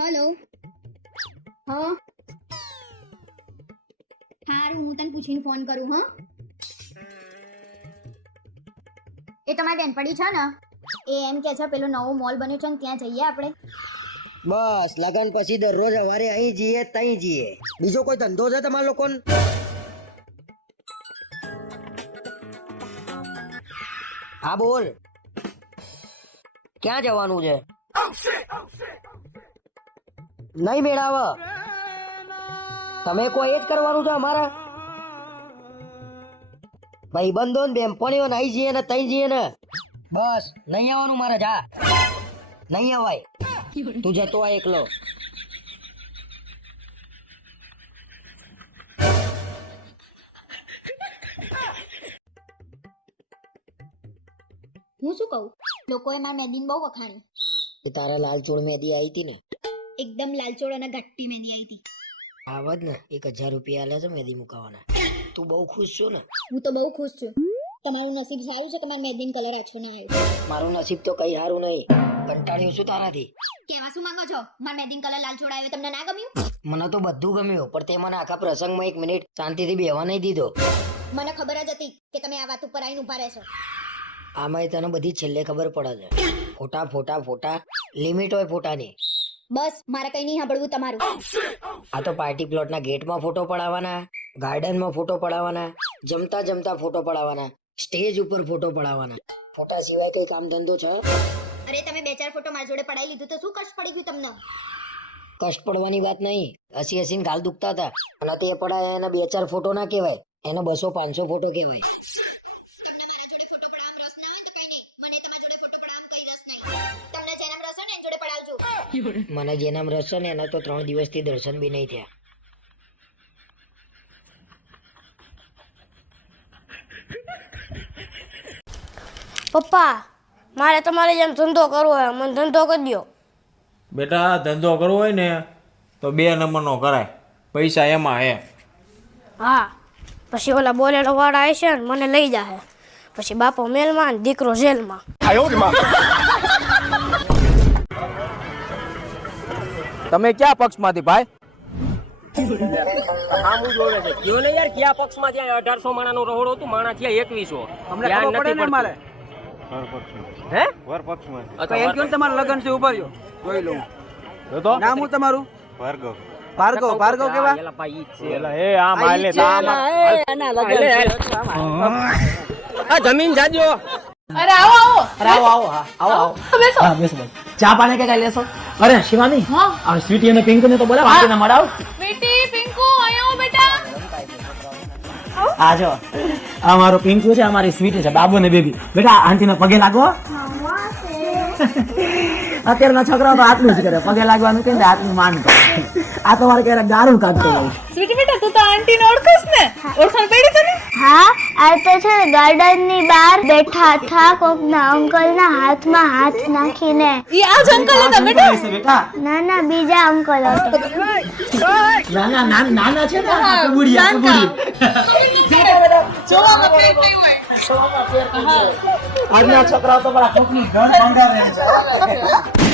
Hello. હ. હારું હું તને પૂછીને ફોન કરું હા? એ તમારી બેનપડી છે ને. એ એમ કે છે પેલો નવો મોલ બન્યો છે ને ત્યાં જઈએ આપણે. બસ લગન પછી દરરોજ સવારે અહીં જઈએ ત્યાં જઈએ. બીજો કોઈ ધંધો છે તમારા લોકોને? હા બોલ. ક્યાં જવાનું છે? નહીં મેળાવ. તમે કોઈ એ જ કરવાનું છે અમારા? ભાઈબંધો ને બેનપણીઓ નહીં જઈએ ને, તઈ જઈએ ને. બસ, નહીં આવવાનું મારે, જા. નહીં અવાય તું જતો આ એકલો. હું શું કહું? લોકોએ મારી મહેંદીને બહુ વખાણી. એ તારા લાલચોળ મેદી આવી હતી ને? એકદમ લાલચોળ અને ઘટ્ટી મહેંદી આવી હતી આવત ને એક હજાર રૂપિયા આલે છે મેદી મુકાવાના. તું બહુ ખુશ છો ને? હું તો બહુ ખુશ છું. તમારું નસીબ સારું છે કે મારા મહેંદીનો કલર આછો ના આવ્યો? મારું નસીબ તો કઈ સારું નહીં. કંટાળ્યું છું તારાથી. કેવા શું માંગો છો? મારા મહેંદીનો કલર લાલચોળ આવ્યો તમને ના ગમ્યું? મને તો બધું ગમ્યું પણ તે મને આખા પ્રસંગમાં એક મિનિટ શાંતિથી બેહવા નહીં દીધો. મને ખબર જ હતી કે તમે આ વાત ઉપર આવીને ઊભા રહેશો. આમાં તને બધી છેલ્લે ખબર પડે છે. ફોટા ફોટા ફોટા લિમિટ હોય ફોટાની. બસ મારે કઈ નહીં સાંભળવું તમારું. આ તો પાર્ટી પ્લોટના ગેટમાં ફોટો પડાવવાના ગાર્ડનમાં ફોટો પડાવવાના જમતા જમતા ફોટો પડાવવાના સ્ટેજ ઉપર ફોટો પડાવવાના ફોટા સિવાય કઈ કામ ધંધો છે? અરે તમે બે ચાર ફોટો મારી જોડે પડાવી લીધું તો શું કષ્ટ પડી ગયું તમને? કષ્ટ પડવાની વાત નહીં. હસી હસીને ગાલ દુખતા હતા. અને તે પડાયા એના બે ચાર ફોટો ના કહેવાય. એનો બસો પાંચસો ફોટો કહેવાય. મને જેનામ રસ છે ને એના તો ત્રણ દિવસથી દર્શન બી નહીં થયા. પપ્પા મારે તમારે જેમ ધંધો કરવો હોય મને ધંધો કરી દ્યો. બેટા ધંધો કરવો હોય ને તો બે નંબરનો કરાય. પૈસા એમાં હે. હા પછી ઓલા બોલેરો વાળા આવશે ને મને લઈ જાહે. પછી બાપો મેલમાં દીકરો જેલમાં. થયા ક્યાં ધ્યાન નથી પડતું. હે? તો એમ કેમ તમારું લગન છે ઊભા રહ્યો. જોઈ લઉં. નામ શું તમારું? ભાર્ગવ. ભાર્ગવ ભાર્ગવ કેવા? ભાઈ એ આમ હાલે. આ જમીન જાજો. અરે આવો આવો. આવો આવો હા. આવો આવો. હા બેસો. બેસો ચા પાણી કે કઈ લેશો? અરે શિવાની? હા. આ સ્વીટી અને પિંક ને તો બોલાવ આંટીને મળાવ. સ્વીટી પિંકુ અહીંયા આવો બેટા. આ જો આ મારો પિંકુ છે અમારી સ્વીટી છે બાબુ ને બેબી. બેટા આંટીને પગે લાગો અત્યારના છોકરાઓ તો આટલું જ કરે પગે લાગવાનું કે આટલું માન કરે. આ તો મારે ક્યારેક ગારું કાઢતો હોય સ્વીટી બેટા તું તો આંટીને ઓળખસ ને? ઓળખાણ પડી તને? હા આ તો છે ને ગાર્ડનની બહાર બેઠા હતા કોક ના અંકલ ના હાથમાં હાથ નાખીને. ઈ આ જ અંકલ હતા બેટા. ના ના બીજા અંકલ હતા. ના ના ના નાના છે ને આ કબૂડિયા કબૂડિયા જોવામાં ફેર નહીં હોય આજના છોકરાઓ તો બરા કોકની ગણ સંભાળે છે.